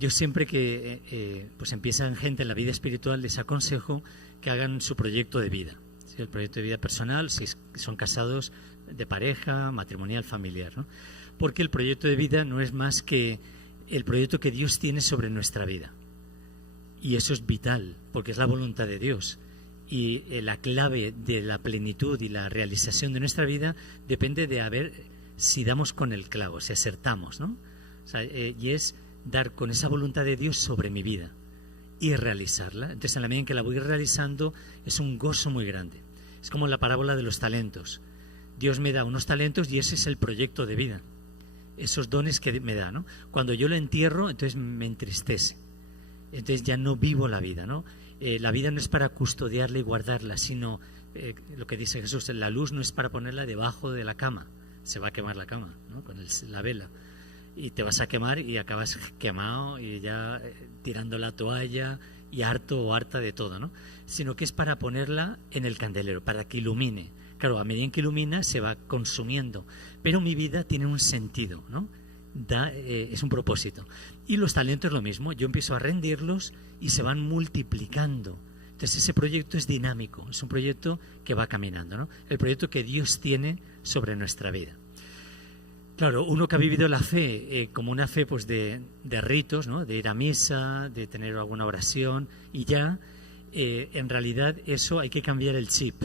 Yo siempre que pues empiezan gente en la vida espiritual les aconsejo que hagan su proyecto de vida, ¿sí? El proyecto de vida personal, si son casados, de pareja, matrimonial, familiar, ¿no? Porque el proyecto de vida no es más que el proyecto que Dios tiene sobre nuestra vida. Y eso es vital, porque es la voluntad de Dios. Y la clave de la plenitud y la realización de nuestra vida depende de si damos con el clavo, si acertamos, ¿no? O sea, y es dar con esa voluntad de Dios sobre mi vida y realizarla. Entonces, en la medida en que la voy realizando, es un gozo muy grande. Es como la parábola de los talentos. Dios me da unos talentos y ese es el proyecto de vida. Esos dones que me da, ¿no? Cuando yo lo entierro, entonces me entristece. Entonces ya no vivo la vida, ¿no? La vida no es para custodiarla y guardarla, sino lo que dice Jesús, la luz no es para ponerla debajo de la cama. Se va a quemar la cama, ¿no? Con la vela. Y te vas a quemar y acabas quemado y ya tirando la toalla y harto o harta de todo, ¿no? Sino que es para ponerla en el candelero, para que ilumine. Claro, a medida que ilumina se va consumiendo, pero mi vida tiene un sentido, ¿no? Es un propósito. Y los talentos lo mismo, yo empiezo a rendirlos y se van multiplicando. Entonces ese proyecto es dinámico, es un proyecto que va caminando, ¿no? El proyecto que Dios tiene sobre nuestra vida. Claro, uno que ha vivido la fe como una fe pues de ritos, ¿no? De ir a misa, de tener alguna oración y ya, en realidad eso hay que cambiar el chip.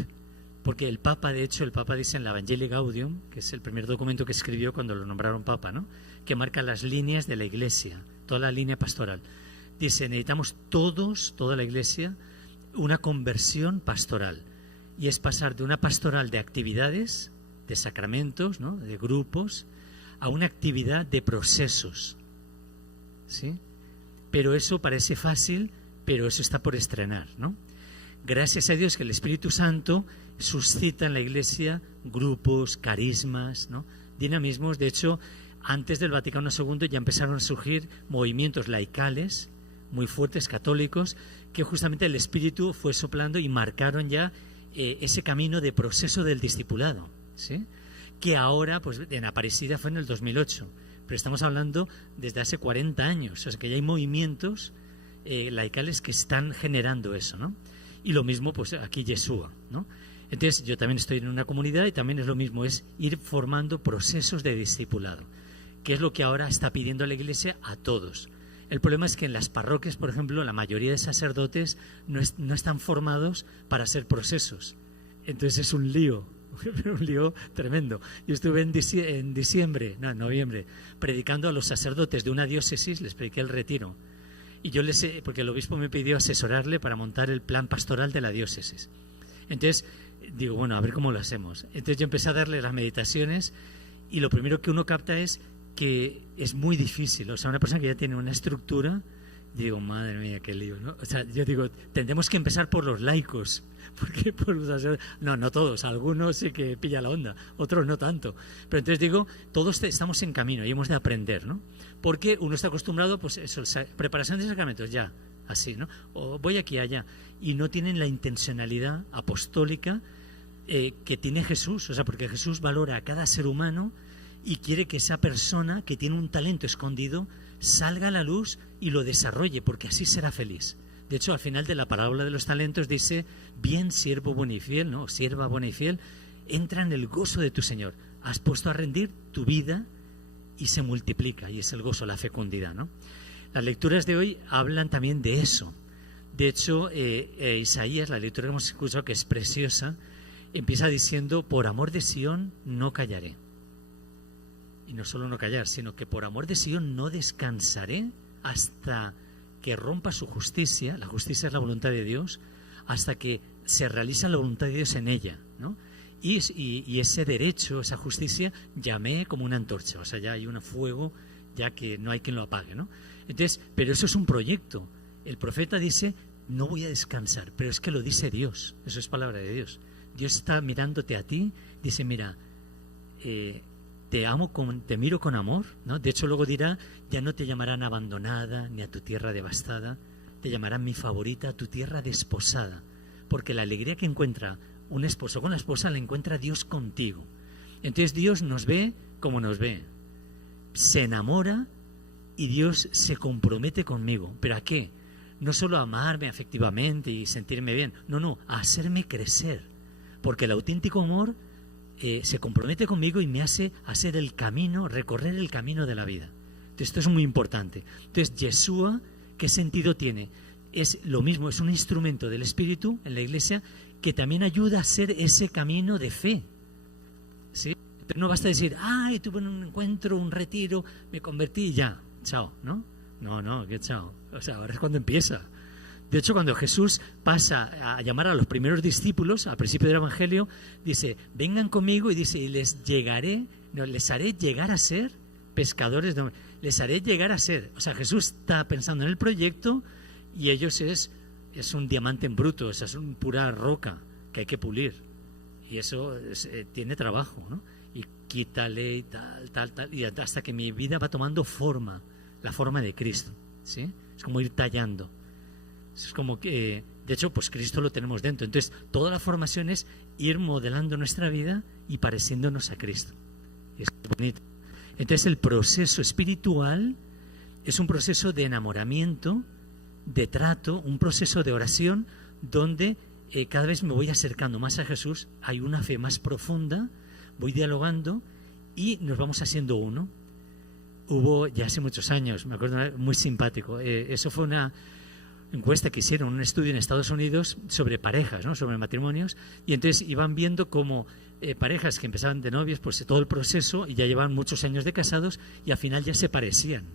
Porque el Papa, de hecho, el Papa dice en la Evangelii Gaudium, que es el primer documento que escribió cuando lo nombraron Papa, ¿no? Que marca las líneas de la Iglesia, toda la línea pastoral. Dice, necesitamos toda la Iglesia, una conversión pastoral. Y es pasar de una pastoral de actividades, de sacramentos, ¿no? De grupos, a una actividad de procesos, ¿sí? Pero eso parece fácil, pero eso está por estrenar, ¿no? Gracias a Dios que el Espíritu Santo suscita en la Iglesia grupos, carismas, ¿no? Dinamismos. De hecho, antes del Vaticano II ya empezaron a surgir movimientos laicales muy fuertes, católicos, que justamente el Espíritu fue soplando y marcaron ya ese camino de proceso del discipulado, ¿sí? Que ahora, pues en Aparecida fue en el 2008, pero estamos hablando desde hace 40 años, o sea que ya hay movimientos laicales que están generando eso, ¿no? Y lo mismo, pues aquí Yeshua, ¿no? Entonces yo también estoy en una comunidad y también es lo mismo, es ir formando procesos de discipulado, que es lo que ahora está pidiendo la Iglesia a todos. El problema es que en las parroquias, por ejemplo, la mayoría de sacerdotes no están formados para hacer procesos. Entonces es un lío tremendo. Yo estuve en noviembre, predicando a los sacerdotes de una diócesis, les prediqué el retiro. Y yo porque el obispo me pidió asesorarle para montar el plan pastoral de la diócesis. Entonces, digo, bueno, a ver cómo lo hacemos. Entonces yo empecé a darle las meditaciones y lo primero que uno capta es que es muy difícil. O sea, una persona que ya tiene una estructura, digo, madre mía, qué lío, ¿no? O sea, yo digo, tendremos que empezar por los laicos. Porque no todos, algunos sí que pilla la onda, otros no tanto. Pero entonces digo, todos estamos en camino y hemos de aprender, ¿no? Porque uno está acostumbrado, pues eso, preparación de sacramentos, ya, así, ¿no? O voy aquí, allá. Y no tienen la intencionalidad apostólica que tiene Jesús. O sea, porque Jesús valora a cada ser humano y quiere que esa persona que tiene un talento escondido salga a la luz y lo desarrolle, porque así será feliz. De hecho, al final de la parábola de los talentos dice, bien siervo bueno y fiel, ¿no? Sierva buena y fiel, entra en el gozo de tu Señor. Has puesto a rendir tu vida y se multiplica, y es el gozo, la fecundidad, ¿no? Las lecturas de hoy hablan también de eso. De hecho, Isaías, la lectura que hemos escuchado, que es preciosa, empieza diciendo, por amor de Sión no callaré. Y no solo no callar, sino que por amor de Sión no descansaré hasta que rompa su justicia. La justicia es la voluntad de Dios, hasta que se realiza la voluntad de Dios en ella, ¿no? Y ese derecho, esa justicia, llamé como una antorcha. O sea, ya hay un fuego, ya que no hay quien lo apague, ¿no? Entonces, pero eso es un proyecto. El profeta dice, no voy a descansar, pero es que lo dice Dios, eso es palabra de Dios. Dios está mirándote a ti, dice, mira, te amo, te miro con amor, ¿no? De hecho, luego dirá, ya no te llamarán abandonada ni a tu tierra devastada, te llamarán mi favorita, a tu tierra desposada, porque la alegría que encuentra un esposo con la esposa la encuentra Dios contigo. Entonces Dios nos ve como nos ve, se enamora y Dios se compromete conmigo. ¿Pero a qué? No solo a amarme afectivamente y sentirme bien, no, a hacerme crecer. Porque el auténtico amor se compromete conmigo y me hace hacer el camino, recorrer el camino de la vida. Entonces, esto es muy importante. Entonces, Yeshua, ¿qué sentido tiene? Es lo mismo, es un instrumento del Espíritu en la Iglesia que también ayuda a hacer ese camino de fe. ¿Sí? Pero no basta decir, ay, tuve un encuentro, un retiro, me convertí y ya, chao, ¿no? No, que chao. O sea, ahora es cuando empieza. De hecho, cuando Jesús pasa a llamar a los primeros discípulos, al principio del Evangelio, dice, vengan conmigo y dice, y les haré llegar a ser pescadores de hombres. Les haré llegar a ser. O sea, Jesús está pensando en el proyecto y ellos es un diamante en bruto, o sea, es una pura roca que hay que pulir. Y eso tiene trabajo, ¿no? Y quítale y tal, y hasta que mi vida va tomando forma, la forma de Cristo, ¿sí? Es como ir tallando. Es como que, de hecho, pues Cristo lo tenemos dentro. Entonces, toda la formación es ir modelando nuestra vida y pareciéndonos a Cristo. Y es bonito. Entonces, el proceso espiritual es un proceso de enamoramiento, de trato, un proceso de oración donde cada vez me voy acercando más a Jesús, hay una fe más profunda, voy dialogando y nos vamos haciendo uno. Hubo ya hace muchos años, me acuerdo, muy simpático, eso fue una encuesta que hicieron, un estudio en Estados Unidos sobre parejas, ¿no? Sobre matrimonios, y entonces iban viendo cómo parejas que empezaban de novios, pues todo el proceso, y ya llevaban muchos años de casados, y al final ya se parecían.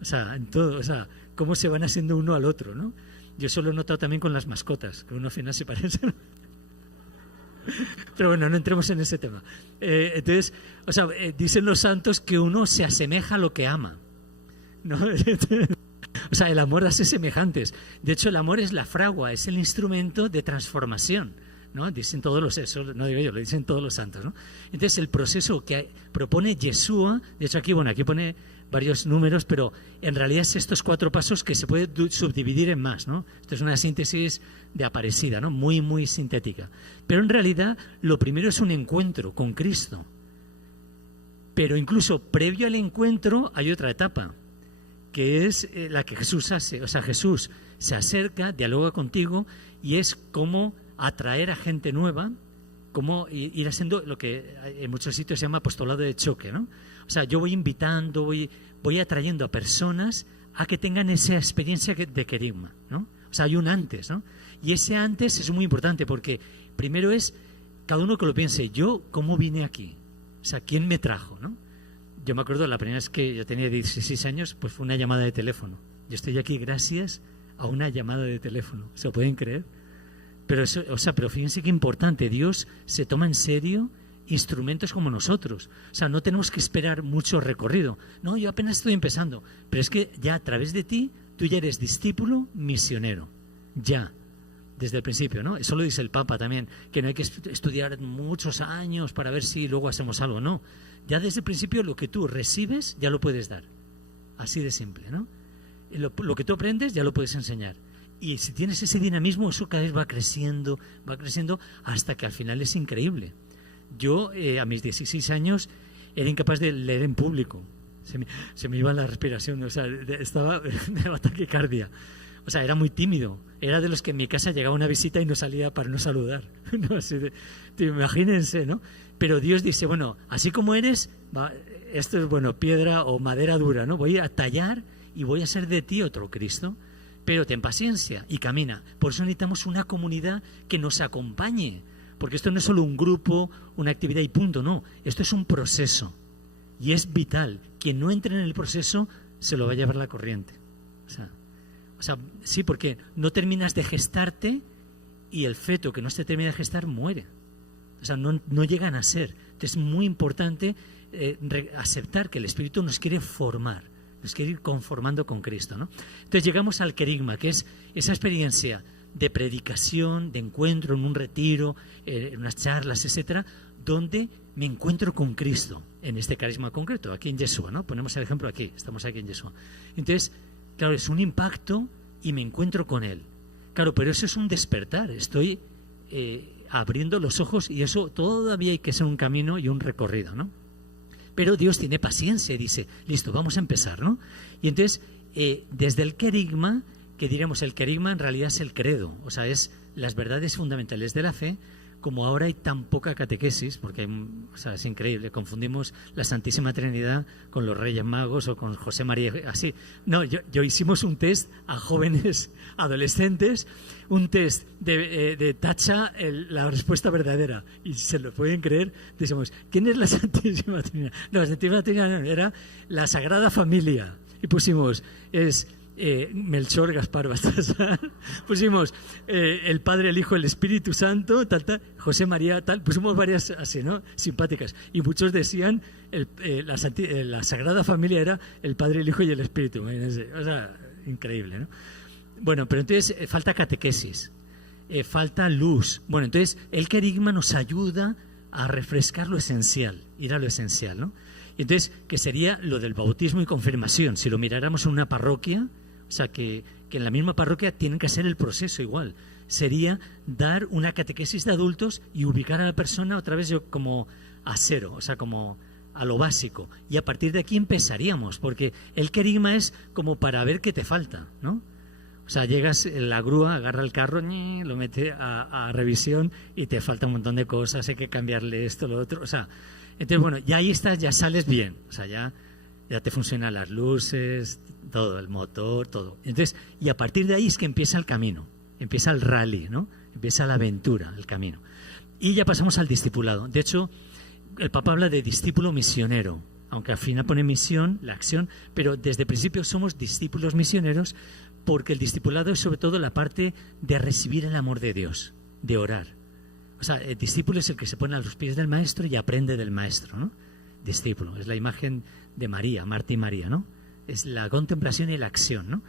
O sea, en todo, o sea, cómo se van haciendo uno al otro, ¿no? Yo eso lo he notado también con las mascotas, que uno al final se parece. Pero bueno, no entremos en ese tema. Entonces, o sea, dicen los santos que uno se asemeja a lo que ama, ¿no? O sea, el amor hace semejantes. De hecho, el amor es la fragua, es el instrumento de transformación, ¿no? Dicen todos los, eso no digo yo, lo dicen todos los santos, ¿no? Entonces, el proceso que propone Yeshua, de hecho aquí pone varios números, pero en realidad es estos 4 pasos que se puede subdividir en más, ¿no? Esto es una síntesis de Aparecida, ¿no? Muy, muy sintética. Pero en realidad lo primero es un encuentro con Cristo. Pero incluso previo al encuentro hay otra etapa, que es la que Jesús hace. O sea, Jesús se acerca, dialoga contigo y es como atraer a gente nueva, como ir haciendo lo que en muchos sitios se llama apostolado de choque, ¿no? O sea, yo voy invitando, voy atrayendo a personas a que tengan esa experiencia de querigma, ¿no? O sea, hay un antes, ¿no? Y ese antes es muy importante porque primero es cada uno que lo piense, yo cómo vine aquí, o sea, quién me trajo, ¿no? Yo me acuerdo la primera vez que yo tenía 16 años, pues fue una llamada de teléfono. Yo estoy aquí gracias a una llamada de teléfono, ¿se lo pueden creer? Pero eso, o sea, pero fíjense qué importante, Dios se toma en serio instrumentos como nosotros. O sea, no tenemos que esperar mucho recorrido. No, yo apenas estoy empezando. Pero es que ya a través de ti, tú ya eres discípulo misionero. Ya, desde el principio, ¿no? Eso lo dice el Papa también, que no hay que estudiar muchos años para ver si luego hacemos algo. No, ya desde el principio lo que tú recibes ya lo puedes dar. Así de simple, ¿no? Lo que tú aprendes ya lo puedes enseñar. Y si tienes ese dinamismo, eso cada vez va creciendo hasta que al final es increíble. Yo, a mis 16 años, era incapaz de leer en público. Se me iba la respiración, o sea, estaba de taquicardia. O sea, era muy tímido. Era de los que en mi casa llegaba una visita y no salía para no saludar. ¿No? Así imagínense, ¿no? Pero Dios dice, bueno, así como eres, esto es, bueno, piedra o madera dura, ¿no? Voy a tallar y voy a hacer de ti otro Cristo. Pero ten paciencia y camina. Por eso necesitamos una comunidad que nos acompañe. Porque esto no es solo un grupo, una actividad y punto, no. Esto es un proceso. Y es vital. Quien no entre en el proceso se lo va a llevar la corriente. O sea, sí, porque no terminas de gestarte y el feto que no se termina de gestar muere. O sea, no llegan a ser. Entonces es muy importante aceptar que el Espíritu nos quiere formar. Nos quiere ir conformando con Cristo, ¿no? Entonces llegamos al querigma, que es esa experiencia de predicación, de encuentro en un retiro, en unas charlas, etcétera, donde me encuentro con Cristo en este carisma concreto, aquí en Yeshua, ¿no? Ponemos el ejemplo aquí, estamos aquí en Yeshua. Entonces, claro, es un impacto y me encuentro con Él. Claro, pero eso es un despertar, estoy abriendo los ojos y eso todavía hay que ser un camino y un recorrido, ¿no? Pero Dios tiene paciencia y dice, listo, vamos a empezar, ¿no? Y entonces, desde el querigma, que diríamos, el querigma en realidad es el credo, o sea, es las verdades fundamentales de la fe. Como ahora hay tan poca catequesis, porque o sea, es increíble, confundimos la Santísima Trinidad con los Reyes Magos o con José María, así. No, yo hicimos un test a jóvenes adolescentes, un test de tacha la respuesta verdadera, y se lo pueden creer, decimos, ¿quién es la Santísima Trinidad? No, la Santísima Trinidad era la Sagrada Familia, y pusimos, Melchor, Gaspar, Baltasar, pusimos el Padre, el Hijo, el Espíritu Santo, José María, pusimos varias así, ¿no? Simpáticas, y muchos decían la Sagrada Familia era el Padre, el Hijo y el Espíritu, o sea, increíble, ¿no? Bueno, pero entonces falta catequesis, falta luz. Bueno, entonces el querigma nos ayuda a refrescar lo esencial, ir a lo esencial, ¿no? Y entonces, que sería lo del bautismo y confirmación. Si lo miráramos en una parroquia, o sea, que en la misma parroquia tienen que hacer el proceso igual. Sería dar una catequesis de adultos y ubicar a la persona otra vez como a cero, o sea, como a lo básico. Y a partir de aquí empezaríamos, porque el querigma es como para ver qué te falta, ¿no? O sea, llegas en la grúa, agarra el carro, lo mete a revisión y te falta un montón de cosas, hay que cambiarle esto, lo otro, o sea... Entonces, bueno, ya ahí estás, ya sales bien, o sea, ya te funcionan las luces, todo, el motor, todo. Entonces, y a partir de ahí es que empieza el camino, empieza el rally, ¿no? Empieza la aventura, el camino. Y ya pasamos al discipulado. De hecho, el Papa habla de discípulo misionero, aunque al final pone misión, la acción, pero desde el principio somos discípulos misioneros porque el discipulado es sobre todo la parte de recibir el amor de Dios, de orar. O sea, el discípulo es el que se pone a los pies del maestro y aprende del maestro, ¿no? Discípulo, es la imagen de María, Marta y María, ¿no? Es la contemplación y la acción, ¿no?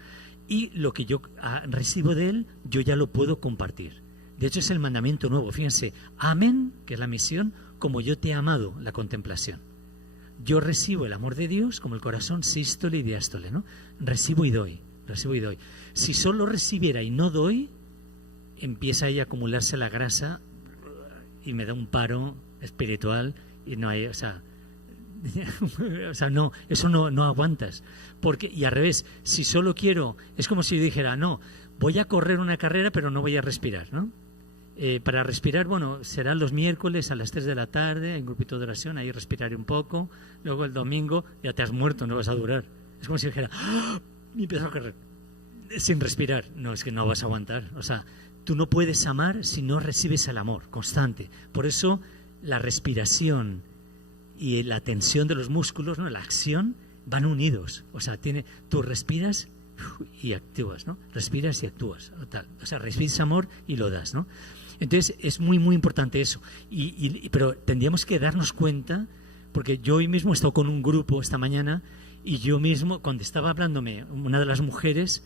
Y lo que yo recibo de él, yo ya lo puedo compartir. De hecho, es el mandamiento nuevo. Fíjense, amen, que es la misión, como yo te he amado, la contemplación. Yo recibo el amor de Dios como el corazón sístole y diástole, ¿no? Recibo y doy, recibo y doy. Si solo recibiera y no doy, empieza ahí a acumularse la grasa y me da un paro espiritual y no hay, o sea, no, eso no aguantas. Porque, y al revés, si solo quiero, es como si yo dijera, no, voy a correr una carrera pero no voy a respirar, ¿no? Para respirar, bueno, será los miércoles a las 3 de la tarde, hay un grupito de oración, ahí respiraré un poco, luego el domingo ya te has muerto, no vas a durar. Es como si dijera, ¡oh! Y empiezo a correr sin respirar. No, es que no vas a aguantar, o sea, tú no puedes amar si no recibes el amor constante. Por eso la respiración y la tensión de los músculos, ¿no? La acción, van unidos. O sea, tú respiras y actúas, ¿no? Respiras y actúas. O sea, respiras amor y lo das, ¿no? Entonces, es muy, muy importante eso. Pero tendríamos que darnos cuenta, porque yo hoy mismo he estado con un grupo esta mañana y yo mismo, cuando estaba hablándome una de las mujeres,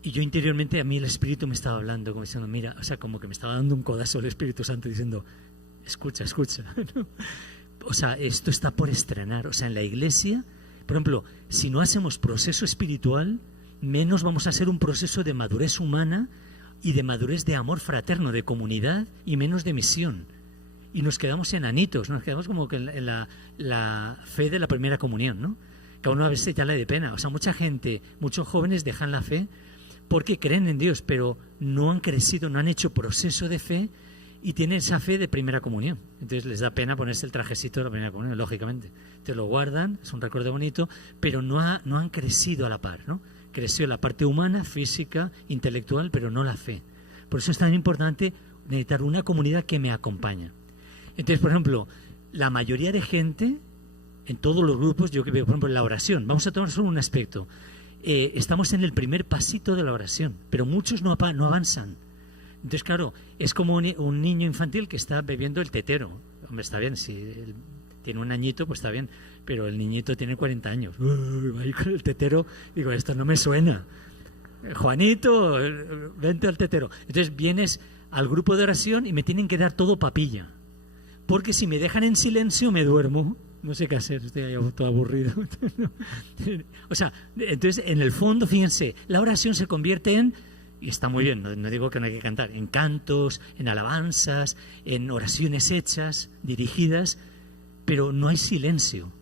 y yo interiormente, a mí el Espíritu me estaba hablando, como diciendo, mira, o sea, como que me estaba dando un codazo el Espíritu Santo diciendo, escucha, ¿no? O sea, esto está por estrenar. O sea, en la Iglesia, por ejemplo, si no hacemos proceso espiritual, menos vamos a hacer un proceso de madurez humana y de madurez de amor fraterno, de comunidad, y menos de misión. Y nos quedamos enanitos, nos quedamos como que en la fe de la primera comunión, ¿no? Que a uno a veces ya le da pena. O sea, mucha gente, muchos jóvenes dejan la fe porque creen en Dios, pero no han crecido, no han hecho proceso de fe y tienen esa fe de primera comunión. Entonces les da pena ponerse el trajecito de la primera comunión, lógicamente. Te lo guardan, es un recuerdo bonito, pero no han crecido a la par, ¿no? Creció la parte humana, física, intelectual, pero no la fe. Por eso es tan importante necesitar una comunidad que me acompaña. Entonces, por ejemplo, la mayoría de gente, en todos los grupos, yo que veo, por ejemplo, en la oración, vamos a tomar solo un aspecto. Estamos en el primer pasito de la oración, pero muchos no avanzan. Entonces, claro, es como un niño infantil que está bebiendo el tetero. Hombre, está bien, si tiene un añito, pues está bien, pero el niñito tiene 40 años. Ahí con el tetero, digo, esto no me suena. Juanito, vente al tetero. Entonces vienes al grupo de oración y me tienen que dar todo papilla. Porque si me dejan en silencio me duermo. No sé qué hacer, estoy ahí todo aburrido. O sea, entonces en el fondo, fíjense, la oración se convierte en, y está muy bien, no digo que no hay que cantar, en cantos, en alabanzas, en oraciones hechas, dirigidas, pero no hay silencio.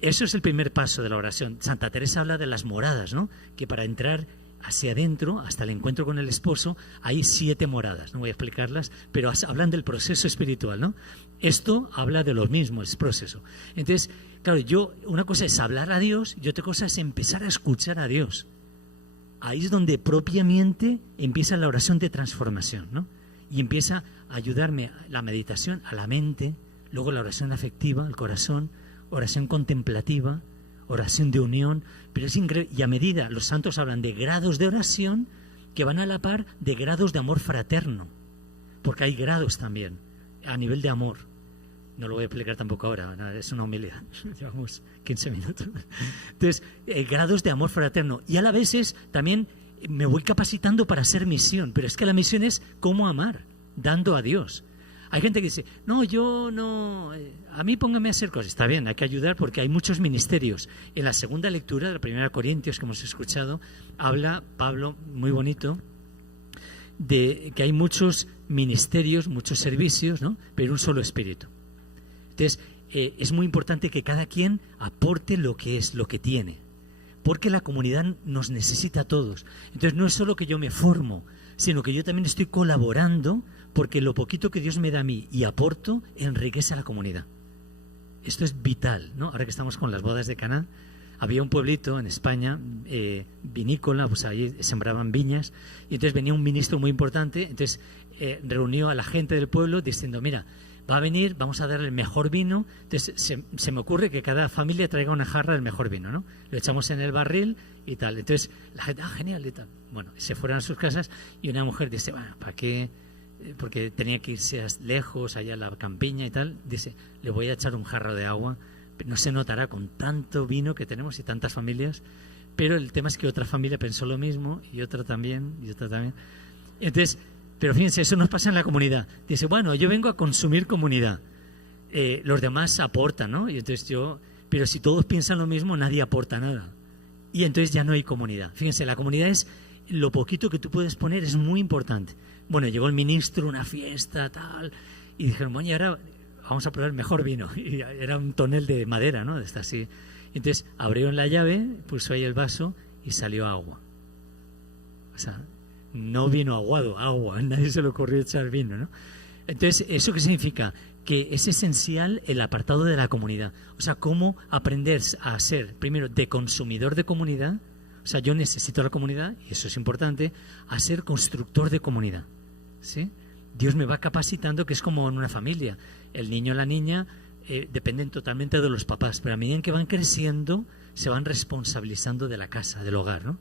eso es el primer paso de la oración. Santa Teresa habla de las moradas, ¿no? Que para entrar hacia adentro, hasta el encuentro con el esposo, hay 7 moradas. No voy a explicarlas, pero hablan del proceso espiritual, ¿no? Esto habla de lo mismo, es proceso. Entonces, claro, una cosa es hablar a Dios y otra cosa es empezar a escuchar a Dios. Ahí es donde propiamente empieza la oración de transformación, ¿no? Y empieza a ayudarme la meditación a la mente, luego la oración afectiva, el corazón, oración contemplativa, oración de unión, pero es increíble. Y a medida, los santos hablan de grados de oración que van a la par de grados de amor fraterno, porque hay grados también a nivel de amor. No lo voy a explicar tampoco ahora, es una homilía, llevamos 15 minutos. Entonces, grados de amor fraterno. Y a la vez también me voy capacitando para hacer misión, pero es que la misión es cómo amar, dando a Dios. Hay gente que dice, no, yo no, a mí póngame a hacer cosas. Está bien, hay que ayudar porque hay muchos ministerios. En la segunda lectura de la 1 Corintios que hemos escuchado, habla Pablo, muy bonito, de que hay muchos ministerios, muchos servicios, ¿no? Pero un solo espíritu. Entonces, es muy importante que cada quien aporte lo que es, lo que tiene, porque la comunidad nos necesita a todos. Entonces, no es solo que yo me formo, sino que yo también estoy colaborando, porque lo poquito que Dios me da a mí y aporto enriquece a la comunidad. Esto es vital, ¿no? Ahora que estamos con las bodas de Caná, había un pueblito en España, vinícola, pues ahí sembraban viñas, y entonces venía un ministro muy importante, entonces reunió a la gente del pueblo diciendo, mira, va a venir, vamos a darle el mejor vino. Entonces se me ocurre que cada familia traiga una jarra del mejor vino, ¿no? Lo echamos en el barril y tal. Entonces la gente, genial y tal. Bueno, se fueron a sus casas y una mujer dice, bueno, ¿para qué? Porque tenía que irse lejos, allá a la campiña y tal. Dice, le voy a echar un jarro de agua. No se notará con tanto vino que tenemos y tantas familias. Pero el tema es que otra familia pensó lo mismo y otra también, y otra también. Entonces, pero fíjense, eso nos pasa en la comunidad. Dice, bueno, yo vengo a consumir comunidad. Los demás aportan, ¿no? Y entonces pero si todos piensan lo mismo, nadie aporta nada. Y entonces ya no hay comunidad. Fíjense, la comunidad es lo poquito que tú puedes poner, es muy importante. Bueno, llegó el ministro, una fiesta, tal, y dijeron, bueno, y ahora vamos a probar el mejor vino. Y era un tonel de madera, ¿no? Está así. Entonces abrieron la llave, puso ahí el vaso y salió agua. O sea, no vino aguado, agua. Nadie se le ocurrió echar vino, ¿no? Entonces, ¿eso qué significa? Que es esencial el apartado de la comunidad. O sea, cómo aprender a ser, primero, de consumidor de comunidad. O sea, yo necesito la comunidad, y eso es importante, a ser constructor de comunidad, ¿sí? Dios me va capacitando, que es como en una familia. El niño o la niña dependen totalmente de los papás, pero a medida que van creciendo, se van responsabilizando de la casa, del hogar, ¿no?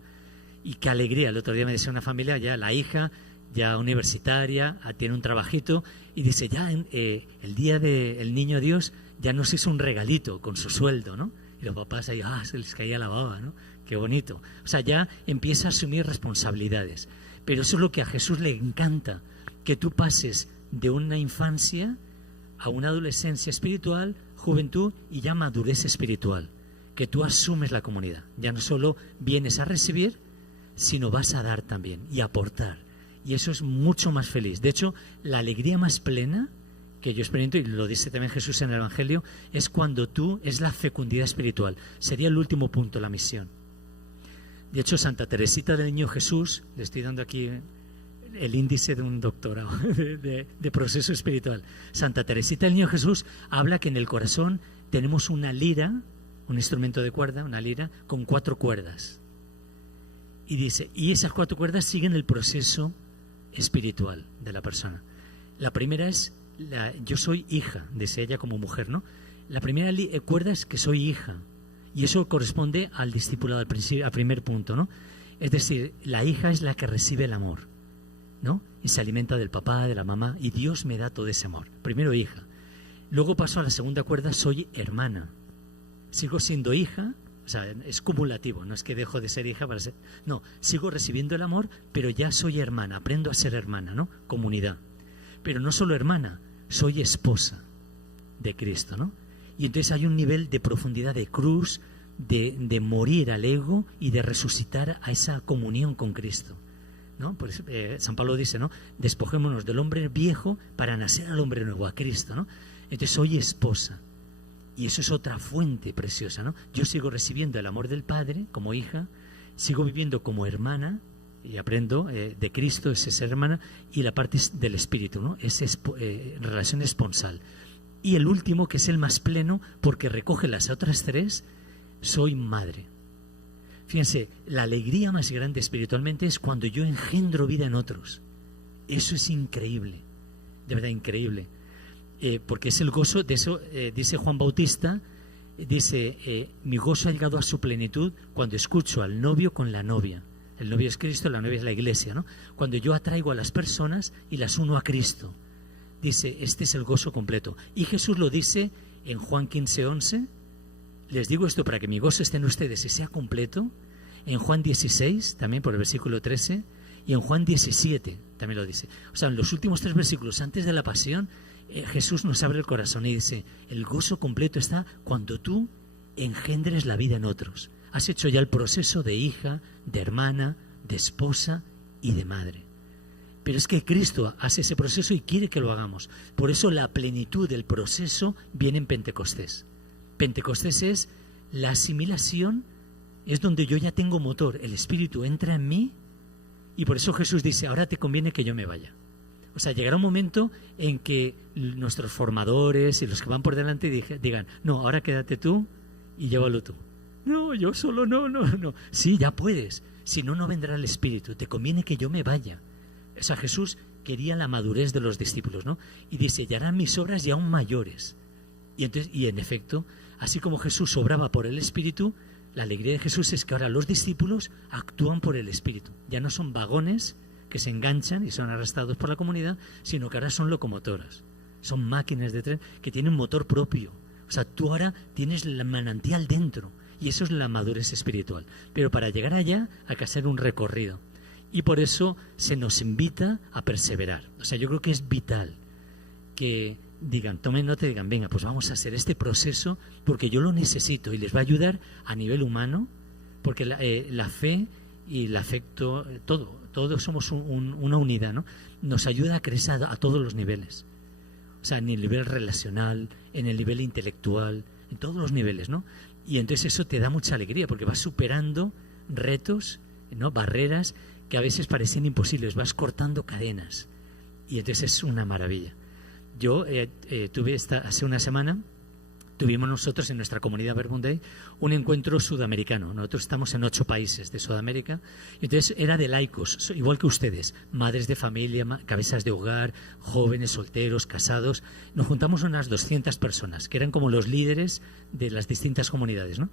Y qué alegría. El otro día me decía una familia, ya la hija, ya universitaria, tiene un trabajito, y dice, ya el día del niño Dios ya nos hizo un regalito con su sueldo, ¿no? Y los papás ahí, se les caía la baba, ¿no? Qué bonito. O sea, ya empieza a asumir responsabilidades. Pero eso es lo que a Jesús le encanta, que tú pases de una infancia a una adolescencia espiritual, juventud y ya madurez espiritual. Que tú asumes la comunidad. Ya no solo vienes a recibir, sino vas a dar también y aportar. Y eso es mucho más feliz. De hecho, la alegría más plena que yo experimento, y lo dice también Jesús en el Evangelio, es cuando es la fecundidad espiritual. Sería el último punto, la misión. De hecho, Santa Teresita del Niño Jesús, le estoy dando aquí el índice de un doctorado de proceso espiritual. Santa Teresita del Niño Jesús habla que en el corazón tenemos una lira, un instrumento de cuerda, una lira, con 4 cuerdas. Y dice, y esas 4 cuerdas siguen el proceso espiritual de la persona. La primera es, yo soy hija, dice ella como mujer, ¿no? La primera cuerda es que soy hija. Y eso corresponde al discipulado, al primer punto, ¿no? Es decir, la hija es la que recibe el amor, ¿no? Y se alimenta del papá, de la mamá, y Dios me da todo ese amor. Primero hija. Luego paso a la segunda cuerda, soy hermana. Sigo siendo hija, o sea, es cumulativo, no es que dejo de ser hija para ser... No, sigo recibiendo el amor, pero ya soy hermana, aprendo a ser hermana, ¿no? Comunidad. Pero no solo hermana, soy esposa de Cristo, ¿no? Y entonces hay un nivel de profundidad de cruz, de morir al ego y de resucitar a esa comunión con Cristo, ¿no? Por eso, San Pablo dice, ¿no? Despojémonos del hombre viejo para nacer al hombre nuevo, a Cristo, ¿no? Entonces soy esposa. Y eso es otra fuente preciosa, ¿no? Yo sigo recibiendo el amor del Padre como hija, sigo viviendo como hermana y aprendo de Cristo, es ser hermana, y la parte del Espíritu, ¿no? Es relación esponsal. Y el último, que es el más pleno, porque recoge las otras tres, soy madre. Fíjense, la alegría más grande espiritualmente es cuando yo engendro vida en otros. Eso es increíble, de verdad increíble. Porque es el gozo, de eso dice Juan Bautista, dice, mi gozo ha llegado a su plenitud cuando escucho al novio con la novia. El novio es Cristo, la novia es la iglesia, ¿no? Cuando yo atraigo a las personas y las uno a Cristo. Dice, este es el gozo completo. Y Jesús lo dice en Juan 15:11, les digo esto para que mi gozo esté en ustedes y sea completo. En Juan 16, también por el versículo 13, y en Juan 17 también lo dice. O sea, en los últimos 3 versículos antes de la pasión, Jesús nos abre el corazón y dice, el gozo completo está cuando tú engendres la vida en otros. Has hecho ya el proceso de hija, de hermana, de esposa y de madre. Pero es que Cristo hace ese proceso y quiere que lo hagamos. Por eso la plenitud del proceso viene en Pentecostés. Pentecostés es la asimilación, es donde yo ya tengo motor, el Espíritu entra en mí y por eso Jesús dice, ahora te conviene que yo me vaya. O sea, llegará un momento en que nuestros formadores y los que van por delante digan, no, ahora quédate tú y llévalo tú. No, yo solo no. Sí, ya puedes. Si no, no vendrá el Espíritu. Te conviene que yo me vaya. O sea, Jesús quería la madurez de los discípulos, ¿no? Y dice, y harán mis obras y aún mayores. Y en efecto, así como Jesús obraba por el Espíritu, la alegría de Jesús es que ahora los discípulos actúan por el Espíritu. Ya no son vagones que se enganchan y son arrastrados por la comunidad, sino que ahora son locomotoras. Son máquinas de tren que tienen motor propio. O sea, tú ahora tienes el manantial dentro. Y eso es la madurez espiritual. Pero para llegar allá hay que hacer un recorrido. Y por eso se nos invita a perseverar. O sea, yo creo que es vital que digan, tomen nota y digan, venga, pues vamos a hacer este proceso porque yo lo necesito y les va a ayudar a nivel humano, porque la fe y el afecto, todos somos una unidad, ¿no? Nos ayuda a crecer a todos los niveles. O sea, en el nivel relacional, en el nivel intelectual, en todos los niveles, ¿no? Y entonces eso te da mucha alegría porque vas superando retos, ¿no? Barreras que a veces parecen imposibles, vas cortando cadenas y entonces es una maravilla. Yo tuve hace una semana, tuvimos nosotros en nuestra comunidad Verbum Dei un encuentro sudamericano. Nosotros estamos en 8 países de Sudamérica. Entonces era de laicos, igual que ustedes, madres de familia, cabezas de hogar, jóvenes, solteros, casados. Nos juntamos unas 200 personas, que eran como los líderes de las distintas comunidades, ¿no?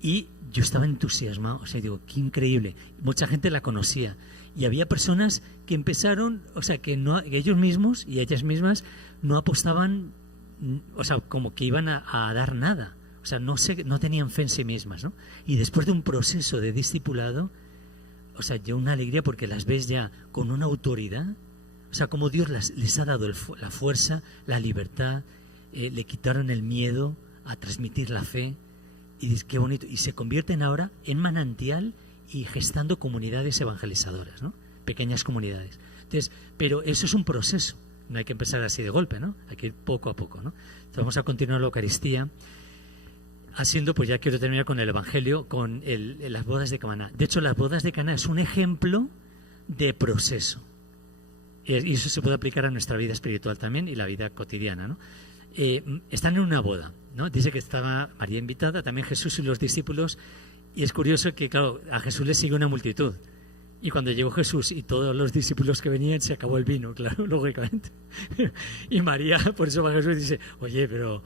Y yo estaba entusiasmado, o sea, digo, qué increíble. Mucha gente la conocía. Y había personas que empezaron, o sea, que ellos mismos y ellas mismas no apostaban, o sea, como que iban a dar nada. O sea, no tenían fe en sí mismas, ¿no? Y después de un proceso de discipulado, o sea, ya una alegría porque las ves ya con una autoridad. O sea, como Dios les ha dado la fuerza, la libertad, le quitaron el miedo a transmitir la fe. Y dices, qué bonito. Y se convierten ahora en manantial y gestando comunidades evangelizadoras, ¿no? Pequeñas comunidades. Entonces, pero eso es un proceso. No hay que empezar así de golpe, ¿no? Hay que ir poco a poco, ¿no? Entonces vamos a continuar la Eucaristía haciendo, pues ya quiero terminar con el Evangelio, con las bodas de Caná. De hecho, las bodas de Caná es un ejemplo de proceso. Y eso se puede aplicar a nuestra vida espiritual también y la vida cotidiana, ¿no? Están en una boda, ¿no? Dice que estaba María invitada, también Jesús y los discípulos, y es curioso que, claro, a Jesús le sigue una multitud. Y cuando llegó Jesús y todos los discípulos que venían, se acabó el vino, claro, lógicamente. Y María, por eso va Jesús y dice, oye, pero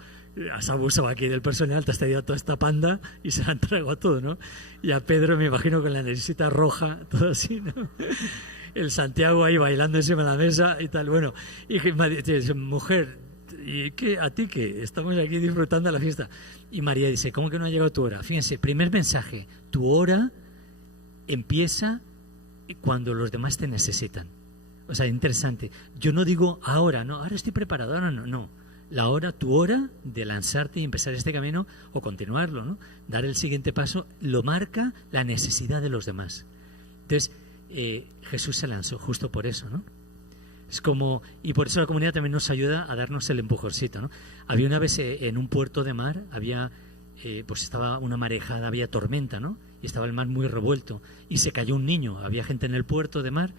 has abusado aquí del personal, te has traído toda esta panda y se la han tragado todo, ¿no? Y a Pedro me imagino con la necesita roja, todo así, ¿no? El Santiago ahí bailando encima de la mesa y tal. Bueno, y dice, mujer, ¿y qué? ¿A ti qué? Estamos aquí disfrutando de la fiesta. Y María dice, ¿cómo que no ha llegado tu hora? Fíjense, primer mensaje, tu hora empieza cuando los demás te necesitan. O sea, interesante. Yo no digo ahora, no, ahora estoy preparado, ahora no. La hora, tu hora de lanzarte y empezar este camino o continuarlo, ¿no? Dar el siguiente paso, lo marca la necesidad de los demás. Entonces, Jesús se lanzó justo por eso, ¿no? Es como, y por eso la comunidad también nos ayuda a darnos el empujoncito, ¿no? Había una vez en un puerto de mar, pues estaba una marejada, había tormenta, ¿no? Y estaba el mar muy revuelto y se cayó un niño. Había gente en el puerto de mar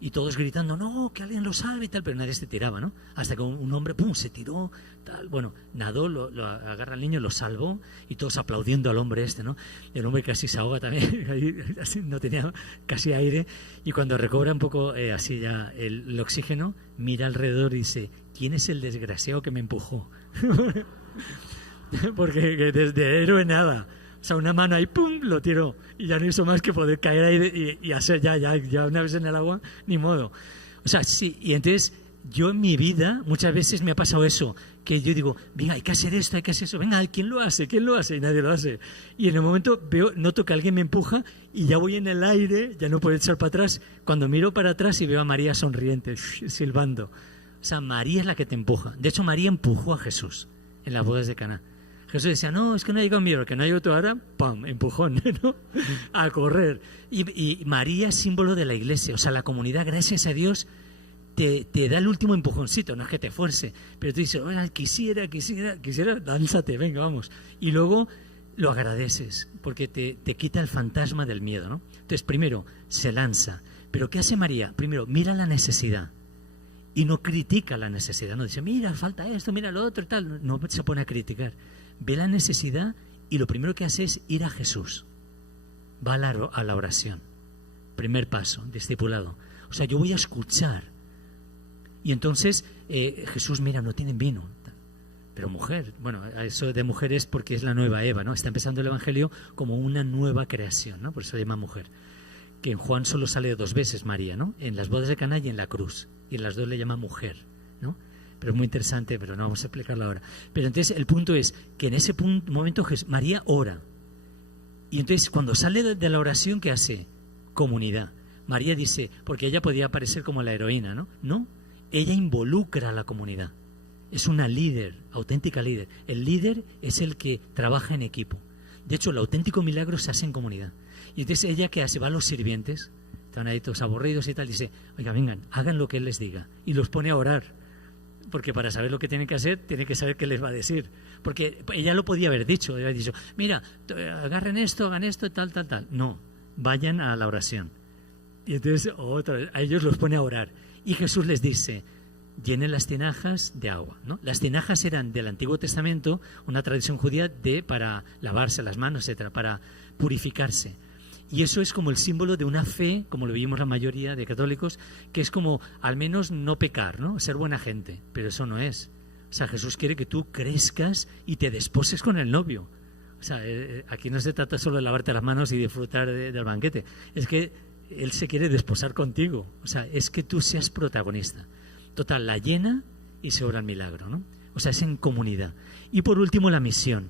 y todos gritando, no, que alguien lo salve y tal, pero nadie se tiraba, ¿no? Hasta que un hombre, pum, se tiró, tal, bueno, nadó, lo agarra al niño, lo salvó y todos aplaudiendo al hombre ¿no? El hombre casi se ahoga también, así, no tenía casi aire, y cuando recobra un poco así ya el oxígeno, mira alrededor y dice, ¿quién es el desgraciado que me empujó? Porque desde héroe nada. O sea, una mano ahí, ¡pum!, lo tiró. Y ya no hizo más que poder caer ahí y hacer ya una vez en el agua, ni modo. O sea, sí, y entonces yo en mi vida muchas veces me ha pasado eso, que yo digo, venga, hay que hacer esto, hay que hacer eso, venga, ¿quién lo hace? ¿Quién lo hace? Y nadie lo hace. Y en el momento noto que alguien me empuja y ya voy en el aire, ya no puedo echar para atrás. Cuando miro para atrás y veo a María sonriente, silbando. O sea, María es la que te empuja. De hecho, María empujó a Jesús en las bodas de Caná. Jesús decía, no, es que no ha llegado mi hora, que no hay otro ahora, ¡pam!, empujón, ¿no? A correr. Y María es símbolo de la iglesia, o sea, la comunidad, gracias a Dios, te da el último empujoncito, no es que te fuerce, pero tú dices, oiga, quisiera, lánzate, venga, vamos. Y luego lo agradeces, porque te quita el fantasma del miedo, ¿no? Entonces, primero, se lanza. Pero ¿qué hace María? Primero, mira la necesidad. Y no critica la necesidad, no dice, mira, falta esto, mira lo otro, tal. No se pone a criticar. Ve la necesidad y lo primero que hace es ir a Jesús. Va a la oración. Primer paso, discipulado. O sea, yo voy a escuchar. Y entonces Jesús, mira, no tienen vino. Pero mujer, bueno, eso de mujer es porque es la nueva Eva, ¿no? Está empezando el Evangelio como una nueva creación, ¿no? Por eso se llama mujer. Que en Juan solo sale 2 veces María, ¿no? En las bodas de Caná y en la cruz. Y en las 2 le llama mujer, ¿no? Pero es muy interesante, pero no vamos a explicarlo ahora. Pero entonces el punto es que en ese momento María ora. Y entonces cuando sale de la oración, ¿qué hace? Comunidad. María dice, porque ella podía parecer como la heroína, ¿no? No, ella involucra a la comunidad. Es una líder, auténtica líder. El líder es el que trabaja en equipo. De hecho, el auténtico milagro se hace en comunidad. Y entonces ella, ¿qué hace? Va a los sirvientes, están ahí todos aburridos y tal, dice, oiga, vengan, hagan lo que él les diga. Y los pone a orar. Porque para saber lo que tienen que hacer, tienen que saber qué les va a decir. Porque ella lo podía haber dicho, mira, agarren esto, hagan esto, tal. No, vayan a la oración. Y entonces a ellos los pone a orar. Y Jesús les dice, llenen las tinajas de agua, ¿no? Las tinajas eran del Antiguo Testamento, una tradición judía para lavarse las manos, etcétera, para purificarse. Y eso es como el símbolo de una fe, como lo vimos la mayoría de católicos, que es como al menos no pecar, ¿no? Ser buena gente, pero eso no es. O sea, Jesús quiere que tú crezcas y te desposes con el novio. O sea, aquí no se trata solo de lavarte las manos y disfrutar del banquete, es que Él se quiere desposar contigo. O sea, es que tú seas protagonista. Total, la llena y se obra el milagro, ¿no? O sea, es en comunidad. Y por último, la misión.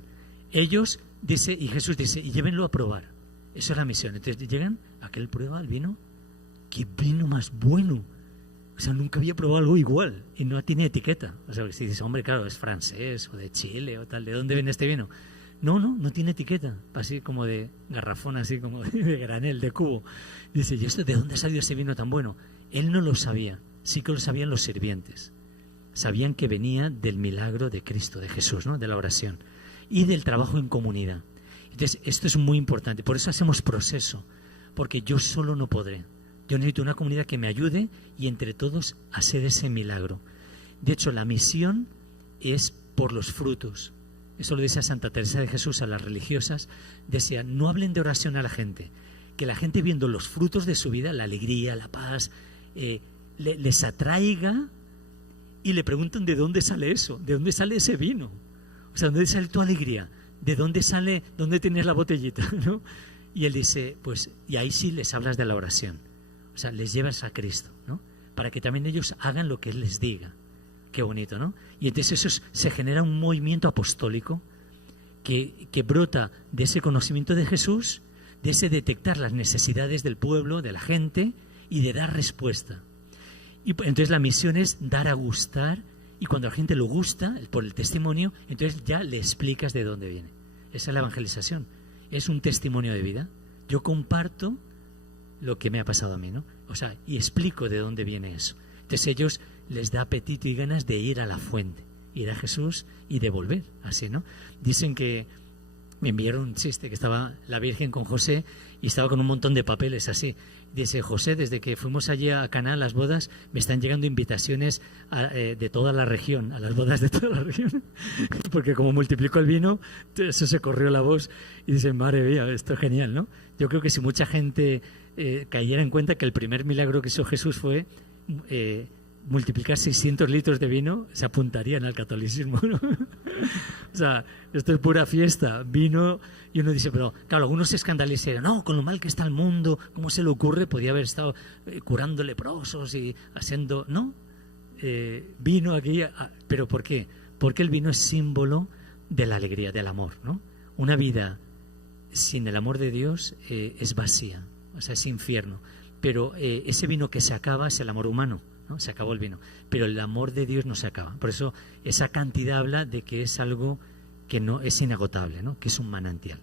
Ellos, y Jesús dice, y llévenlo a probar. Eso es la misión. Entonces llegan, aquel prueba el vino. ¡Qué vino más bueno! O sea, nunca había probado algo igual. Y no tiene etiqueta. O sea, si dices, hombre, claro, es francés o de Chile o tal, ¿de dónde viene este vino? No tiene etiqueta. Así como de garrafón, así como de granel, de cubo. Dice, ¿y esto de dónde ha salido ese vino tan bueno? Él no lo sabía. Sí que lo sabían los sirvientes. Sabían que venía del milagro de Cristo, de Jesús, ¿no? De la oración. Y del trabajo en comunidad. Entonces, esto es muy importante. Por eso hacemos proceso. Porque yo solo no podré. Yo necesito una comunidad que me ayude y entre todos hacer ese milagro. De hecho, la misión es por los frutos. Eso lo dice Santa Teresa de Jesús a las religiosas. Decía, no hablen de oración a la gente. Que la gente viendo los frutos de su vida, la alegría, la paz, les atraiga y le preguntan de dónde sale eso, de dónde sale ese vino. O sea, ¿dónde sale tu alegría? ¿De dónde sale, dónde tienes la botellita? ¿No? Y él dice, pues, y ahí sí les hablas de la oración. O sea, les llevas a Cristo, ¿no? Para que también ellos hagan lo que Él les diga. Qué bonito, ¿no? Y entonces eso se genera un movimiento apostólico que brota de ese conocimiento de Jesús, de ese detectar las necesidades del pueblo, de la gente, y de dar respuesta. Y entonces la misión es dar a gustar, y cuando la gente lo gusta, por el testimonio, entonces ya le explicas de dónde viene. Esa es la evangelización. Es un testimonio de vida. Yo comparto lo que me ha pasado a mí, ¿no? O sea, y explico de dónde viene eso. Entonces ellos les da apetito y ganas de ir a la fuente, ir a Jesús y de volver, así, ¿no? Dicen que me enviaron un chiste que estaba la Virgen con José y estaba con un montón de papeles así. Dice: José, desde que fuimos allí a Caná a las bodas, me están llegando invitaciones de toda la región, a las bodas de toda la región, porque como multiplicó el vino, eso se corrió la voz y dicen: madre mía, esto es genial, ¿no? Yo creo que si mucha gente cayera en cuenta que el primer milagro que hizo Jesús fue multiplicar 600 litros de vino, se apuntarían al catolicismo, ¿no? O sea, esto es pura fiesta, vino, y uno dice, pero claro, algunos se escandalizan, no, con lo mal que está el mundo, ¿cómo se le ocurre? Podía haber estado curando leprosos y haciendo, ¿no? Vino aquí, ¿pero por qué? Porque el vino es símbolo de la alegría, del amor, ¿no? Una vida sin el amor de Dios es vacía, o sea, es infierno, pero ese vino que se acaba es el amor humano, ¿no? Se acabó el vino, pero el amor de Dios no se acaba. Por eso esa cantidad habla de que es algo que no es inagotable, ¿no? Que es un manantial.